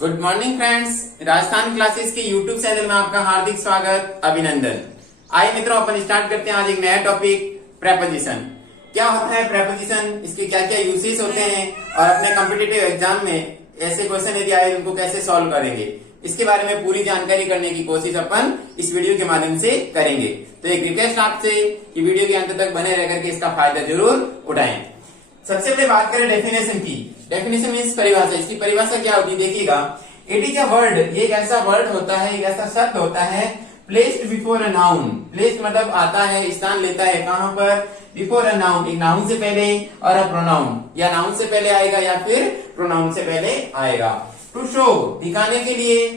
Good morning friends, Rajasthan classes के YouTube channel में आपका हार्दिक स्वागत, अभिनंदन। आइए मित्रों, अपन स्टार्ट करते हैं आज एक नया टॉपिक, प्रेपोजिशन। क्या होता है प्रेपोजिशन, इसके क्या क्या यूसेज होते हैं और अपने कॉम्पिटिटिव एग्जाम में ऐसे क्वेश्चन यदि आए उनको कैसे सॉल्व करेंगे, इसके बारे में पूरी जानकारी करने की कोशिश अपन इस वीडियो के माध्यम से करेंगे। तो एक रिक्वेस्ट आपसे कि वीडियो के अंत तक बने रहकर के इसका फायदा जरूर उठाएं। सबसे पहले बात करें डेफिनेशन की। डेफिनेशन मीन्स परिभाषा। इसकी परिभाषा क्या होती है देखिएगा। इट इज अ वर्ड, ये एक ऐसा वर्ड होता है, एक ऐसा शब्द होता है, placed before a noun. Placed मतलब आता है, स्थान लेता है कहां पर, बिफोर अ नाउन, एक नाउन से पहले, और अ प्रोनाउन, या नाउन से पहले आएगा या फिर प्रोनाउन से पहले आएगा। टू शो, दिखाने के लिए।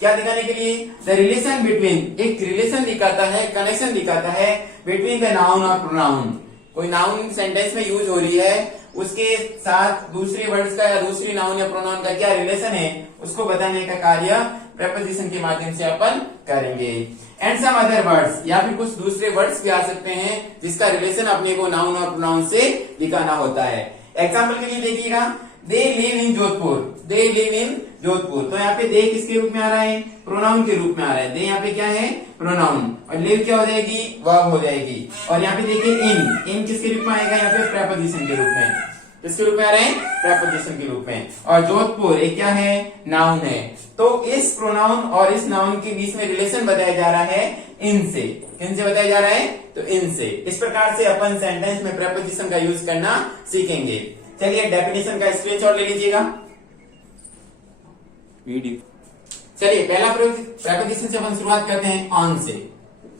क्या दिखाने के लिए? द रिलेशन बिटवीन, एक रिलेशन दिखाता है, कनेक्शन दिखाता है बिटवीन द नाउन और प्रोनाउन। कोई नाउन सेंटेंस में यूज हो रही है, उसके साथ दूसरे वर्ड्स का या दूसरी नाउन या प्रोनाउन का क्या रिलेशन है, उसको बताने का कार्य प्रेपोजिशन के माध्यम से अपन करेंगे। एंड सम अदर वर्ड्स, या फिर कुछ दूसरे वर्ड्स भी आ सकते हैं जिसका रिलेशन अपने को नाउन और प्रोनाउन से दिखाना होता है। एग्जाम्पल के लिए देखिएगा, they live in Jodhpur. They live in Jodhpur, तो यहाँ पे दे किसके रूप में आ रहा है? प्रोनाउन के रूप में आ रहा है। दे यहाँ पे क्या है? प्रोनाउन। और लिव क्या हो जाएगी? वर्ब हो जाएगी। और यहाँ पे देखिए इन किसके रूप में आएगा? यहाँ पे प्रेपोजिशन के रूप में। किसके रूप में आ रहे हैं? प्रेपोजिशन के रूप में। और जोधपुर एक क्या है? नाउन है। तो इस प्रोनाउन और इस नाउन के बीच में रिलेशन बताया जा रहा है इन से। किन से बताया जा रहा है? तो इन से। इस प्रकार से अपन सेंटेंस में प्रेपोजिशन का यूज करना सीखेंगे। चलिए डेफिनेशन का स्क्रीनशॉट ले लीजिएगा वीडियो। चलिए पहला प्रेपोजिशन से अपन शुरुआत करते हैं ऑन से।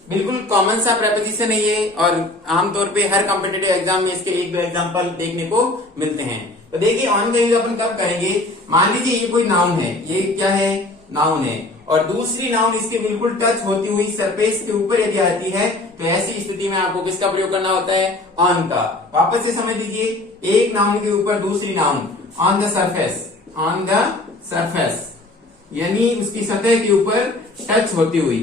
बिल्कुल कॉमन सा प्रेपोजिशन है ये, और आमतौर पे हर कॉम्पिटिटिव एग्जाम में इसके एक दो एग्जांपल देखने को मिलते हैं। तो देखिए ऑन का यूज अपन कब करेंगे? मान लीजिए ये कोई नाउन है, ये क्या है? नाउन है, और दूसरी नाउन इसके बिल्कुल टच होती हुई सरफेस के ऊपर यदि आती है, तो ऐसी स्थिति में आपको किसका प्रयोग करना होता है? ऑन का। वापस से समझ लीजिए, एक नाउन के ऊपर दूसरी noun, on the surface, on the surface, यानी उसकी सतह के ऊपर टच होती हुई,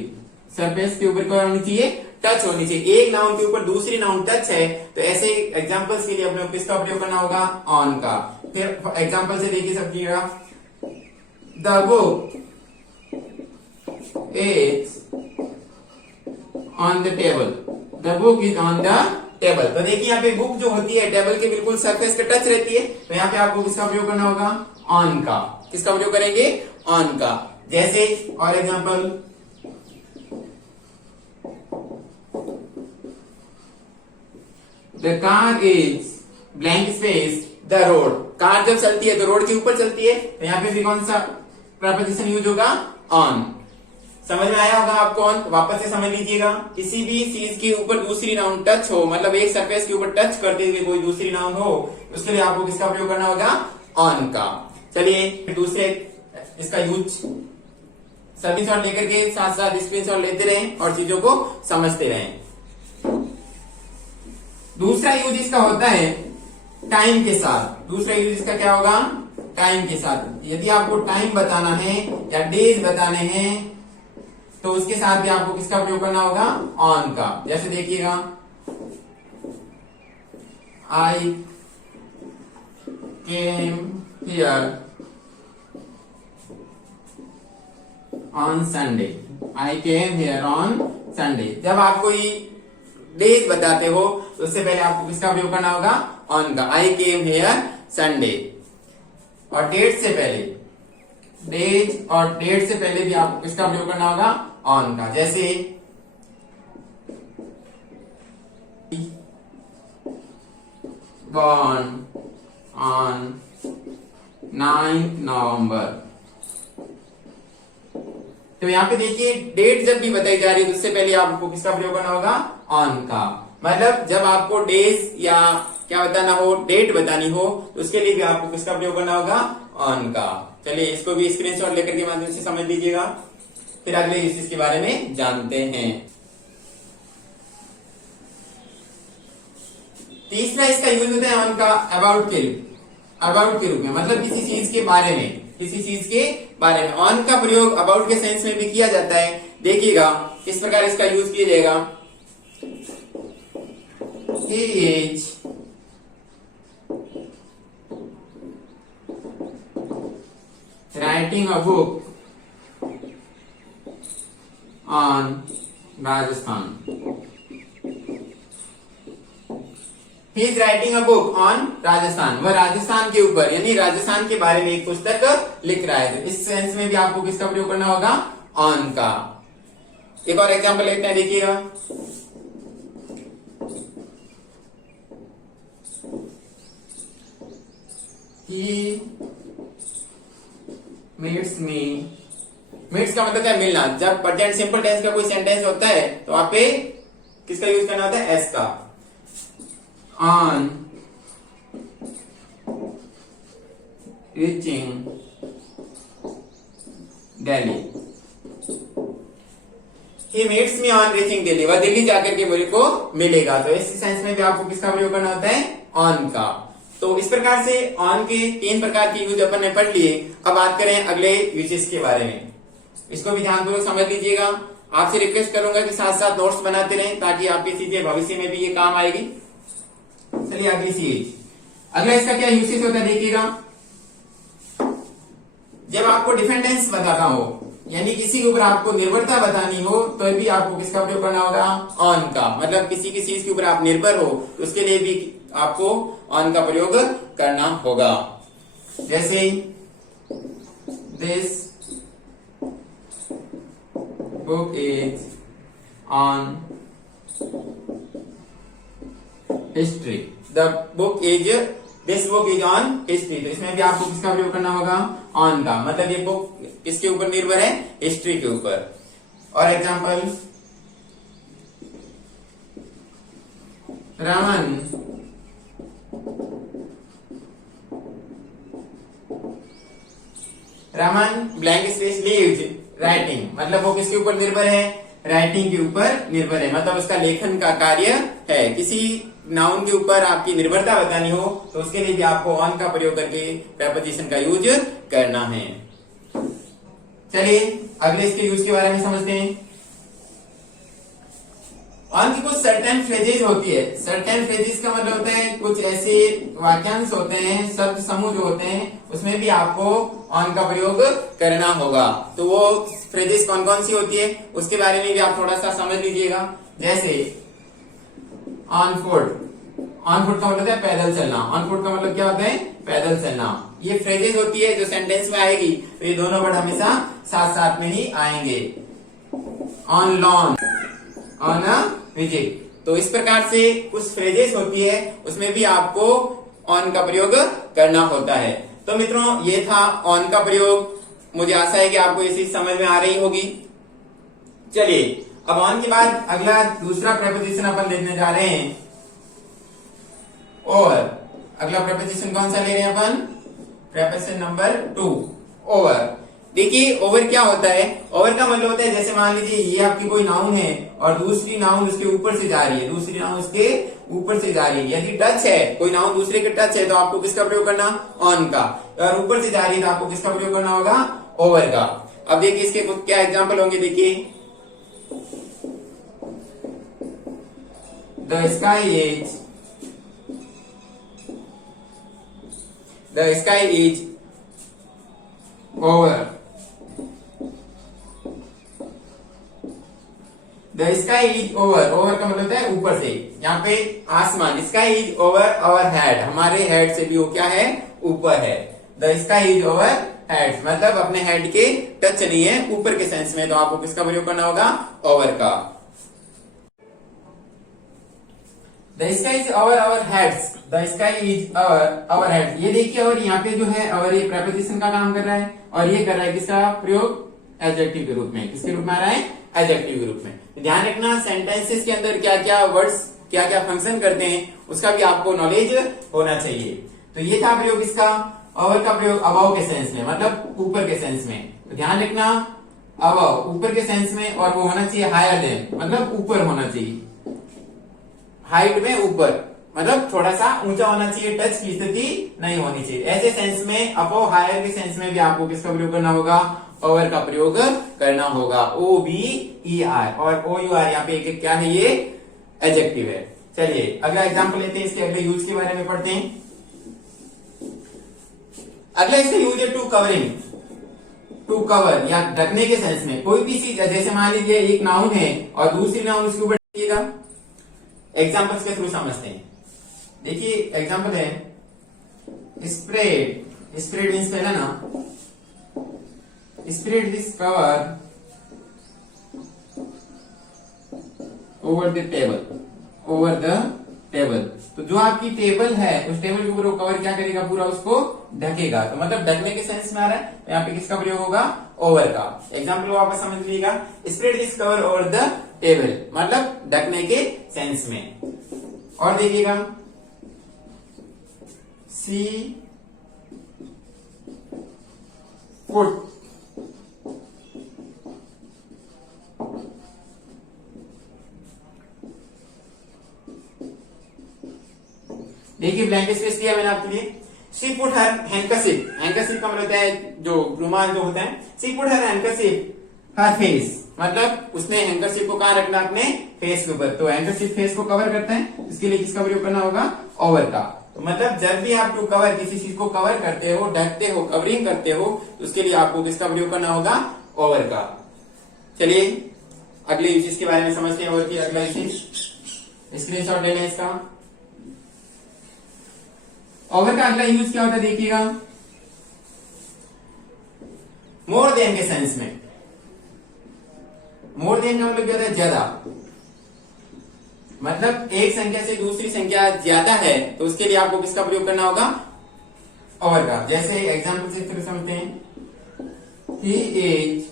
सरफेस के ऊपर क्या होनी चाहिए? टच होनी चाहिए। एक नाउन के ऊपर दूसरी नाउन टच है, तो ऐसे एग्जांपल्स के लिए अपने किसका प्रयोग करना होगा? ऑन का। फिर एग्जांपल से देखिए समझिएगा, the book is on the table. The book is on the table. तो देखिए यहाँ पे बुक जो होती है टेबल के बिल्कुल सरफेस पे टच रहती है, तो यहाँ पे आपको किसका प्रयोग करना होगा? ऑन का। किसका प्रयोग करेंगे? ऑन का। जैसे और example, the car is blank space the road. Car जब चलती है तो रोड के ऊपर चलती है, तो यहाँ पे भी कौन सा प्रेपोजिशन यूज होगा? ऑन। समझ में आया होगा आपको ऑन? वापस से समझ लीजिएगा, किसी भी चीज के ऊपर दूसरी नाउन टच हो, मतलब एक सरफेस के ऊपर टच करते हुए कोई दूसरी नाउन हो, उसके लिए आपको किसका प्रयोग करना होगा? ऑन का। चलिए दूसरे इसका यूज स्क्रीनशॉट लेकर के साथ साथ स्क्रीनशॉट लेते रहें और चीजों को समझते रहें। दूसरा यूज इसका होता है टाइम के साथ। दूसरा यूज इसका क्या होगा? टाइम के साथ। यदि आपको टाइम बताना है या डेज बताने हैं, तो उसके साथ भी आपको किसका प्रयोग करना होगा? ऑन का। जैसे देखिएगा, I came here on Sunday. I came here on Sunday. जब आप कोई डेज बताते हो तो उससे पहले आपको किसका प्रयोग करना होगा? ऑन का। आई केम हियर संडे। और डेट से पहले, डेज और डेट से पहले भी आपको किसका प्रयोग करना होगा? ऑन का। जैसे born on 9 नवंबर। तो यहाँ पे देखिए डेट जब भी बताई जा रही है तो उससे पहले आपको किसका प्रयोग करना होगा? ऑन का। मतलब जब आपको डेज या क्या बताना हो, डेट बतानी हो, तो उसके लिए भी आपको किसका प्रयोग करना होगा? ऑन का। चलिए इसको भी स्क्रीनशॉट लेकर के माध्यम से समझ लीजिएगा, फिर अगले यूसेज के बारे में जानते हैं। तीसरा इसका यूज होता है ऑन का अबाउट के रूप में, मतलब किसी चीज के बारे में, किसी चीज के बारे में। ऑन का प्रयोग अबाउट के सेंस में भी किया जाता है। देखिएगा किस प्रकार इसका यूज किया जाएगा। he is writing a book on Rajasthan. He is writing a book on Rajasthan. वह राजस्थान के ऊपर यानी राजस्थान के बारे में एक पुस्तक लिख रहा है। इस सेंस में भी आपको किसका प्रयोग करना होगा? ऑन का। एक और एग्जांपल लेते हैं, देखिएगा। He meets me. मीट्स का मतलब है मिलना। जब प्रेजेंट सिंपल टेंस का कोई सेंटेंस होता है तो वहां पे किसका यूज करना होता है? एस का। On reaching Delhi. He meets me on reaching Delhi. वह दिल्ली जाकर के मेरे को मिलेगा। तो इस सेंस में भी आपको किसका प्रयोग करना होता है? ऑन का। तो इस प्रकार से ऑन के 3 प्रकार के यूज अपन ने पढ़ लिए। अब बात करें अगले यूजेस के बारे में। इसको भी ध्यानपूर्वक समझ लीजिएगा। आपसे रिक्वेस्ट करूंगा कि साथ साथ नोट्स बनाते रहें ताकि आपकी चीजें भविष्य में भी ये काम आएगी। चलिए अगली चीज, अगला इसका क्या यूसेज होता है, देखिएगा। जब आपको डिपेंडेंस बताना हो यानी किसी के ऊपर आपको निर्भरता बतानी हो तो भी आपको किसका प्रयोग करना होगा? ऑन का। मतलब किसी की चीज के ऊपर आप निर्भर हो तो उसके लिए भी आपको ऑन का प्रयोग करना होगा। जैसे this book is on history. The book is this book is on history. तो इसमें भी आपको किसका प्रयोग करना होगा? ऑन का। मतलब ये बुक किसके ऊपर निर्भर है? हिस्ट्री के ऊपर। और example, Raman blank space leaves writing. मतलब वो किसके ऊपर निर्भर है? राइटिंग के ऊपर निर्भर है। मतलब उसका लेखन का कार्य है। किसी नाउन के ऊपर आपकी निर्भरता बतानी हो तो उसके लिए भी आपको ऑन का प्रयोग करके प्रेपोजिशन का यूज करना है। चलिए अगले इसके यूज के बारे में समझते हैं। ऑन की कुछ सर्टेन फ्रेजेज होती है। सर्टेन फ्रेजेज का मतलब होता है कुछ ऐसे वाक्यांश होते हैं, शब्द समूह जो होते हैं, उसमें भी आपको ऑन का प्रयोग करना होगा। तो वो फ्रेजेस कौन कौन सी होती है उसके बारे में भी आप थोड़ा सा समझ लीजिएगा। जैसे ऑन फुट। ऑन फुट का मतलब है पैदल चलना। ऑन फुट का मतलब क्या होता है? पैदल चलना। ये फ्रेजेस होती है जो सेंटेंस में आएगी तो ये दोनों वर्ड हमेशा साथ साथ में ही आएंगे। On lawn, on a visit. तो इस प्रकार से कुछ फ्रेजेस होती है उसमें भी आपको ऑन का प्रयोग करना होता है। तो मित्रों ये था ऑन का प्रयोग। मुझे आशा है कि आपको ये चीज समझ में आ रही होगी। चलिए अब ऑन के बाद अगला दूसरा प्रेपोजिशन अपन लेने जा रहे हैं। ओवर। अगला प्रेपोजिशन कौन सा ले रहे हैं अपन? Preposition number 2, over. देखिए ओवर क्या होता है? ओवर का मतलब होता है जैसे मान लीजिए ये आपकी कोई नाउन है और दूसरी नाउन उसके ऊपर से जा रही है, दूसरी नाउन उसके ऊपर से जा रही है। यदि टच है, कोई नाउन दूसरे के टच है तो आपको किसका प्रयोग करना? ऑन का। और ऊपर से जा रही है तो आपको किसका प्रयोग करना होगा? ओवर का। अब देखिए इसके क्या एग्जाम्पल होंगे, देखिए। The sky is over. The sky is over. Over का मतलब होता है ऊपर से। यहाँ पे आसमान, sky is over our head. हमारे हेड से भी वो क्या है? ऊपर है। The sky is over head मतलब अपने हेड के टच नहीं है, ऊपर के सेंस में। तो आपको किसका प्रयोग करना होगा? ओवर का। The sky is over our heads. The sky is our heads. ये देखिए और यहाँ पे जो है और ये प्रेपोजिशन का काम कर रहा है और ये कर रहा है किसका प्रयोग? एडजेक्टिव के रूप में। किसके रूप में आ रहा है? एडजेक्टिव के रूप में। ध्यान रखना सेंटेंसेस के अंदर क्या क्या वर्ड्स क्या क्या फंक्शन करते हैं उसका भी आपको नॉलेज होना चाहिए। तो ये था प्रयोग इसका। ओवर का प्रयोग अबव के सेंस में, मतलब ऊपर के सेंस में। तो ध्यान रखना अबव ऊपर के सेंस में, और वो होना चाहिए हायर देन, मतलब ऊपर होना चाहिए। हाइट में ऊपर मतलब थोड़ा सा ऊंचा होना चाहिए, टच की स्थिति नहीं होनी चाहिए। ऐसे सेंस में अबव हायर के सेंस में भी आपको किसका प्रयोग करना होगा? ओवर का प्रयोग करना होगा। OVER और OUR यहाँ पे एक क्या है? ये एडजेक्टिव है। चलिए अगला एग्जांपल लेते हैं, इसके अगले यूज के बारे में पढ़ते हैं। अगला इसका यूज है टू कवरिंग। टू कवर या ढकने के सेंस में कोई भी चीज, जैसे मान लीजिए एक नाउन है और दूसरी नाउन उसके ऊपर ढकिएगा। एग्जांपल्स के थ्रू समझते हैं। देखिए एग्जांपल है स्प्रेड। स्प्रेड मीन्स पहला ना, spread this cover over the table, over the table. तो जो आपकी टेबल है उस टेबल के ऊपर वो कवर क्या करेगा, पूरा उसको ढकेगा। तो मतलब ढकने के सेंस में आ रहा है, तो यहाँ पे किसका प्रयोग होगा, ओवर का। एग्जाम्पल वापस समझ लीजिएगा, spread this cover over the table, मतलब ढकने के सेंस में। और देखिएगा सी फुट, देखिए ब्लैंक स्पेस दिया मैंने आपके लिए। शी पुट हर हैंकरशिप, हैंकरशिप का मतलब होता है जो रुमाल जो होता है। She put her handkerchief her face, मतलब उसने हैंकरशिप को कहाँ रखना, अपने फेस के ऊपर। तो हैंकरशिप फेस को कवर करता है, इसके लिए किसका प्रयोग करना होगा, ओवर का। तो मतलब जब भी आप टू कवर किसी चीज को कवर करते हो, ढकते हो, कवरिंग करते हो, तो उसके लिए आपको किसका प्रयोग करना होगा, ओवर का। चलिए अगले यूजेस के बारे में समझते हैं। ओवर की अगला यूजेस, स्क्रीनशॉट ले लें इसका। ओवर का अगला यूज क्या होता है, देखिएगा मोर देन के सेंस में। मोर देन का मतलब क्या होता है, ज्यादा। मतलब एक संख्या से दूसरी संख्या ज्यादा है, तो उसके लिए आपको किसका प्रयोग करना होगा, ओवर का। जैसे एग्जांपल से फिर समझते हैं, ही इज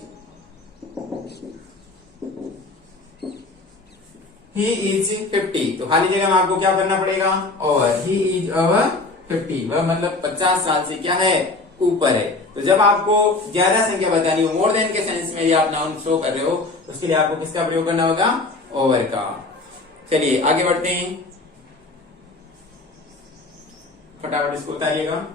50। तो खाली जगह में आपको क्या करना पड़ेगा, ओवर। ही इज ओवर 50, वह मतलब 50 साल से क्या है, ऊपर है। तो जब आपको ज्यादा संख्या बतानी हो, मोर देन के सेंस में आप नाउन शो कर रहे हो, तो उसके लिए आपको किसका प्रयोग करना होगा, ओवर का। चलिए आगे बढ़ते हैं, फटाफट इसको उतारिएगा।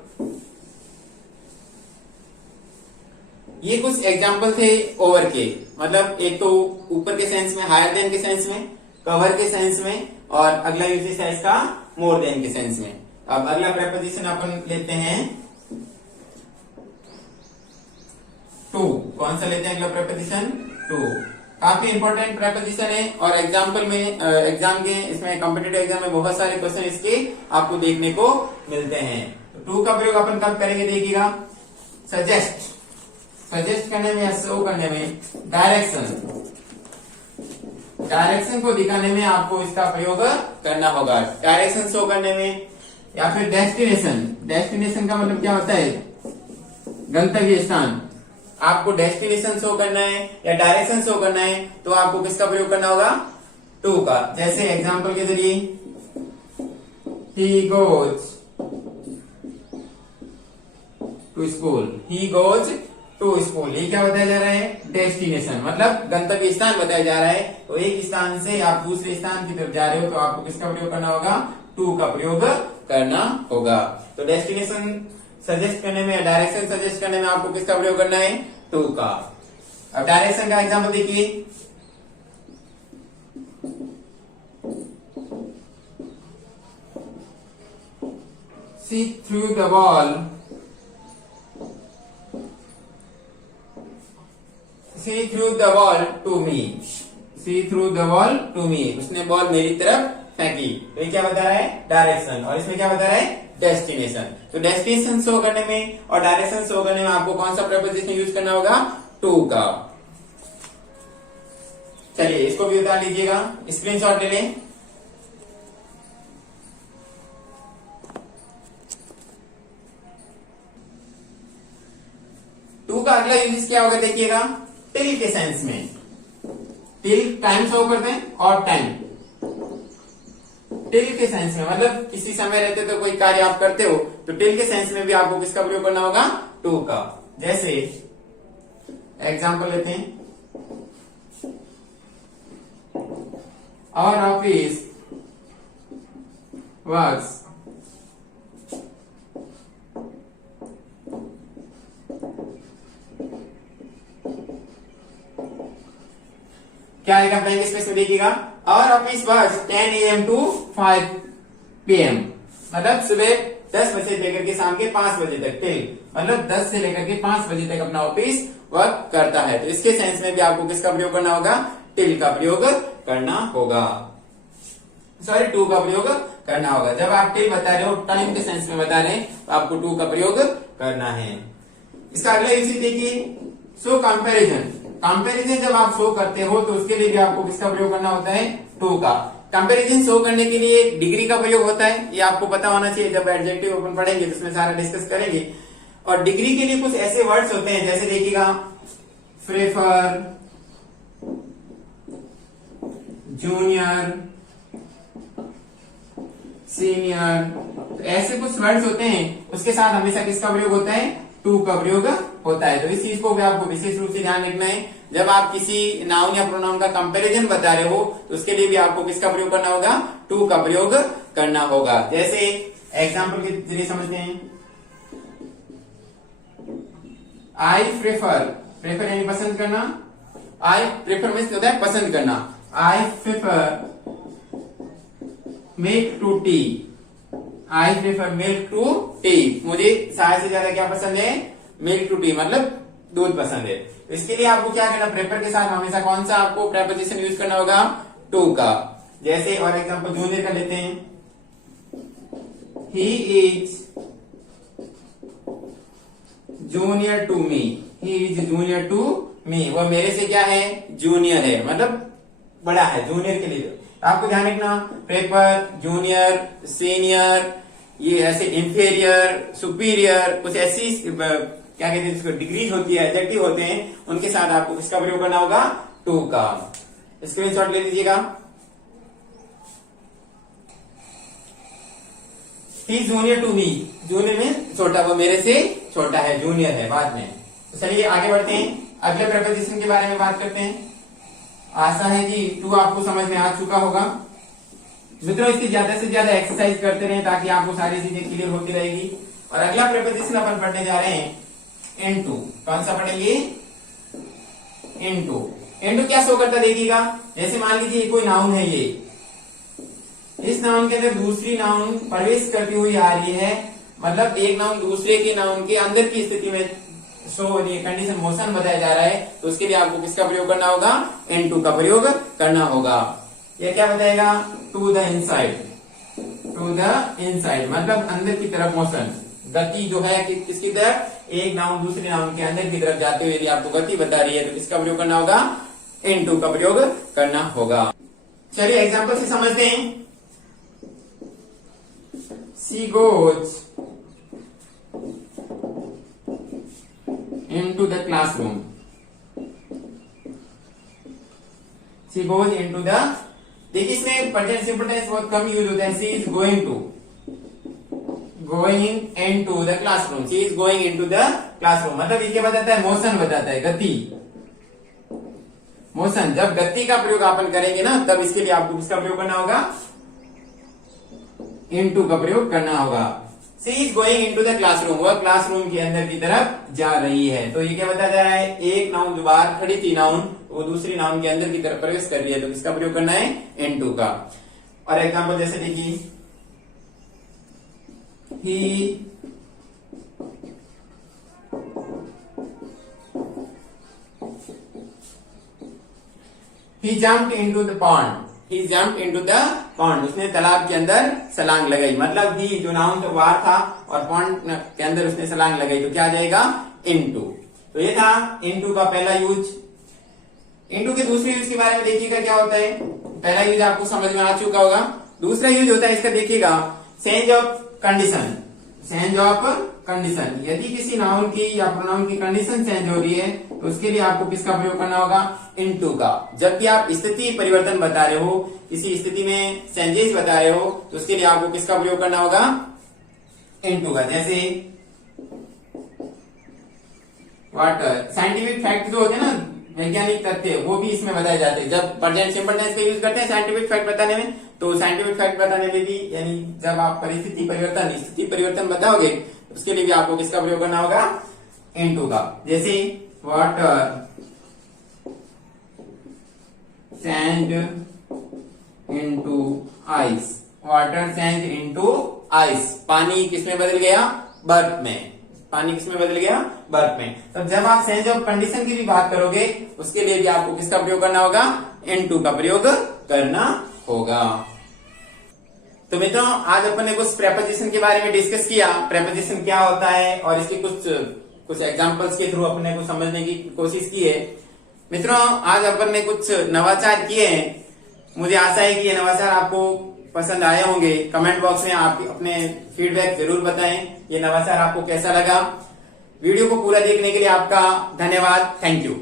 ये कुछ एग्जाम्पल थे ओवर के, मतलब एक तो ऊपर के सेंस में, हायर देन के सेंस में, कवर के सेंस में, और अगला यूजेस है इसका मोर देन के सेंस में। अब अगला प्रेपोजिशन अपन लेते हैं टू। कौन सा लेते हैं अगला प्रेपोजिशन, टू। काफी इंपॉर्टेंट प्रेपोजिशन है, और एग्जाम्पल में, एग्जाम के इसमें, कॉम्पिटिटिव एग्जाम में बहुत सारे क्वेश्चन इसके आपको देखने को मिलते हैं। तो टू का प्रयोग अपन कब करेंगे, देखिएगा सजेस्ट, सजेस्ट करने में या शो करने में, डायरेक्शन, डायरेक्शन को दिखाने में आपको इसका प्रयोग करना होगा। डायरेक्शन शो करने में, या फिर डेस्टिनेशन। डेस्टिनेशन का मतलब क्या होता है, गंतव्य स्थान। आपको डेस्टिनेशन शो करना है या डायरेक्शन शो करना है, तो आपको किसका प्रयोग करना होगा, टू का। जैसे एग्जांपल के जरिए, he goes to school, he goes to school. ये क्या बताया जा रहा है, डेस्टिनेशन, मतलब गंतव्य स्थान बताया जा रहा है। तो एक स्थान से आप दूसरे स्थान की तरफ जा रहे हो, तो आपको किसका प्रयोग करना होगा, टू का प्रयोग करना होगा। तो डेस्टिनेशन सजेस्ट करने में, डायरेक्शन सजेस्ट करने में आपको किसका प्रयोग करना है, टू का। अब डायरेक्शन का एग्जांपल देखिए, see through the wall, see through the wall to me, see through the wall to me. उसने बॉल मेरी तरफ फेंकी। तो ये क्या बता रहा है, डायरेक्शन, और इसमें क्या बता रहा है, डेस्टिनेशन। तो डेस्टिनेशन शो करने में और डायरेक्शन शो करने में आपको कौन सा प्रेपोजिशन यूज करना होगा, टू का। चलिए इसको भी उतार लीजिएगा, स्क्रीनशॉट ले लें। टू का अगला यूज क्या होगा, देखिएगा टिल के सेंस में। टिल टाइम शो करते हैं, और टाइम टिल के सेंस में, मतलब किसी समय रहते तो कोई कार्य आप करते हो, तो टिल के सेंस में भी आपको किसका प्रयोग करना होगा, टू का। जैसे एग्जांपल लेते हैं, आवर ऑफिस वर्क्स क्या आएगा ब्लैंक स्पेस में, देखिएगा our office works 10 AM to 5 PM, मतलब सुबह 10 बजे से लेकर के शाम के 5 बजे तक, टिल मतलब 10 से लेकर के 5 बजे तक अपना ऑफिस वर्क करता है। तो इसके सेंस में भी आपको किसका प्रयोग करना होगा, टिल का प्रयोग करना होगा, सॉरी टू का प्रयोग करना होगा। जब आप टिल बता रहे हो, टाइम के सेंस में बता रहे हैं, तो आपको टू का प्रयोग करना है। इसका अगला यूज देखिए, शो कंपैरिजन। कंपैरिजन जब आप शो करते हो तो उसके लिए भी आपको किसका प्रयोग करना होता है, टू का। कंपैरिजन शो करने के लिए डिग्री का प्रयोग होता है, ये आपको पता होना चाहिए। जब एडजेक्टिव अपन पढ़ेंगे तो उसमें सारा डिस्कस करेंगे। और डिग्री के लिए कुछ ऐसे वर्ड्स होते हैं, जैसे देखिएगा प्रेफर, जूनियर, सीनियर, तो ऐसे कुछ वर्ड्स होते हैं, उसके साथ हमेशा किसका प्रयोग होता है, टू का प्रयोग होता है। तो इस चीज को भी आपको विशेष रूप से ध्यान रखना है। जब आप किसी नाउन या प्रोनाउन का कंपैरिजन बता रहे हो तो उसके लिए भी आपको किसका प्रयोग करना होगा, टू का प्रयोग करना होगा। जैसे एग्जाम्पल के जरिए समझते हैं, आई प्रेफर, प्रेफर यानी पसंद करना, आई प्रेफर मीन्स होता है पसंद करना। I prefer milk to tea, I prefer milk to tea, मुझे चाय से ज्यादा क्या पसंद है, मिल्क टू टी मतलब दूध पसंद है। तो इसके लिए आपको क्या करना, प्रेफर के साथ हमेशा कौन सा आपको प्रेपोजिशन यूज करना होगा, टू का। जैसे और एग्जांपल जूनियर का लेते हैं, he is junior to me, he is junior to me, वह मेरे से क्या है, जूनियर है मतलब बड़ा है, जूनियर के लिए। आपको ध्यान रखना, प्रेफर, जूनियर, सीनियर, ये ऐसे इंफीरियर, सुपीरियर, कुछ ऐसी क्या कहते हैं इसको, डिग्रीज होती है, एडजेक्टिव होते हैं, उनके साथ आपको किसका प्रयोग करना होगा, टू का। स्क्रीनशॉट ले लीजिएगा। ही जूनियर टू मी, जूनियर में छोटा, वो मेरे से छोटा है, जूनियर है बाद में। तो चलिए आगे बढ़ते हैं, अगले प्रेपोजिशन के बारे में बात करते हैं। आशा है कि टू आपको समझ में आ चुका होगा। मित्रों इसकी ज्यादा से ज्यादा एक्सरसाइज करते रहें ताकि आपको सारी चीजें क्लियर होती रहेगी। और अगला प्रेपोजिशन अपन पढ़ने जा रहे हैं, इनटू। कौन सा पढ़ेंगे, इनटू। इनटू क्या शो करता देखिएगा, जैसे मान लीजिए कोई नाउन है, ये इस नाउन के अंदर दूसरी नाउन प्रवेश करती हुई आ रही है, मतलब एक नाउन दूसरे के नाउन के अंदर की स्थिति में शो हो रही है, कंडीशन मोशन बताया जा रहा है, तो उसके लिए आपको किसका प्रयोग करना होगा, इनटू का प्रयोग करना होगा। यह क्या बताएगा, to the inside, to the inside मतलब अंदर की तरफ मोशन, गति जो है कि किसकी तरफ, एक नाउन दूसरे नाउन के अंदर की तरफ जाते हुए यदि आपको गति बता रही है तो किसका प्रयोग करना होगा, इनटू का प्रयोग करना होगा। चलिए एग्जांपल से समझते हैं। She goes into the classroom. She goes into the, देखिए इसमें प्रेजेंट सिंपल टेंस बहुत कम यूज होता है। She is going to, going into the classroom, she is going into the classroom मतलब ये क्या बताता है, मोशन बताता है, गति, मोशन। जब गति का प्रयोग अपन करेंगे ना, तब इसके लिए आपको किसका प्रयोग करना होगा, इनटू का प्रयोग करना होगा। She is going into the classroom, वह क्लासरूम के अंदर की तरफ जा रही है। तो ये क्या बताया जा रहा है, एक नाउन जो बाहर खड़ी थी नाउन, वो दूसरी नाउन के अंदर की तरफ प्रवेश कर रही है, तो किसका प्रयोग करना है, इनटू का। और एग्जांपल जैसे देखिए, he jumped into the pond, he jumped into the pond, उसने तालाब के अंदर छलांग लगाई, मतलब ही जो नाउन तो बाहर था और पॉन्ड के अंदर उसने छलांग लगाई, तो क्या आ जाएगा, इनटू। तो ये था इनटू का पहला यूज। इनटू के दूसरे यूज के बारे में देखिएगा क्या होता है। पहला यूज आपको समझ में आ चुका होगा, दूसरा यूज होता है इसका, देखिएगा change of condition, change of condition. यदि किसी नाउन की या प्रोनाउन की कंडीशन चेंज हो रही है तो उसके लिए आपको किसका प्रयोग करना होगा, इनटू का। जबकि आप स्थिति परिवर्तन बता रहे हो, किसी स्थिति में चेंजेस बता रहे हो, तो उसके लिए आपको किसका प्रयोग करना होगा, इनटू का। जैसे वाटर, साइंटिफिक फैक्ट जो होते हैं ना, वैज्ञानिक तथ्य, वो भी इसमें बताए जाते हैं। जब प्रेजेंट सिंपल टेंस का यूज करते हैं साइंटिफिक फैक्ट बताने में, तो साइंटिफिक फैक्ट बताने में भी, यानी जब आप परिस्थिति परिवर्तन, स्थिति परिवर्तन बताओगे, उसके लिए भी आपको किसका प्रयोग करना होगा, इनटू का। जैसे water change into ice, water change into ice, पानी किसमें बदल गया, बर्फ में, पानी किसमें बदल गया, बर्फ में। तो जब आप चेंज ऑफ कंडीशन की भी बात करोगे उसके लिए भी आपको किसका प्रयोग करना होगा, N2 का प्रयोग करना होगा। तो मित्रों आज अपन ने कुछ प्रेपोजिशन के बारे में डिस्कस किया, प्रेपोजिशन क्या होता है और इसके कुछ एग्जांपल्स के थ्रू अपने को समझने की कोशिश की है। मित्रों आज अपन ने कुछ नवाचार किए हैं, मुझे आशा है कि ये नवाचार आपको पसंद आए होंगे। कमेंट बॉक्स में आप अपने फीडबैक जरूर बताएं, ये नवाचार आपको कैसा लगा। वीडियो को पूरा देखने के लिए आपका धन्यवाद, थैंक यू।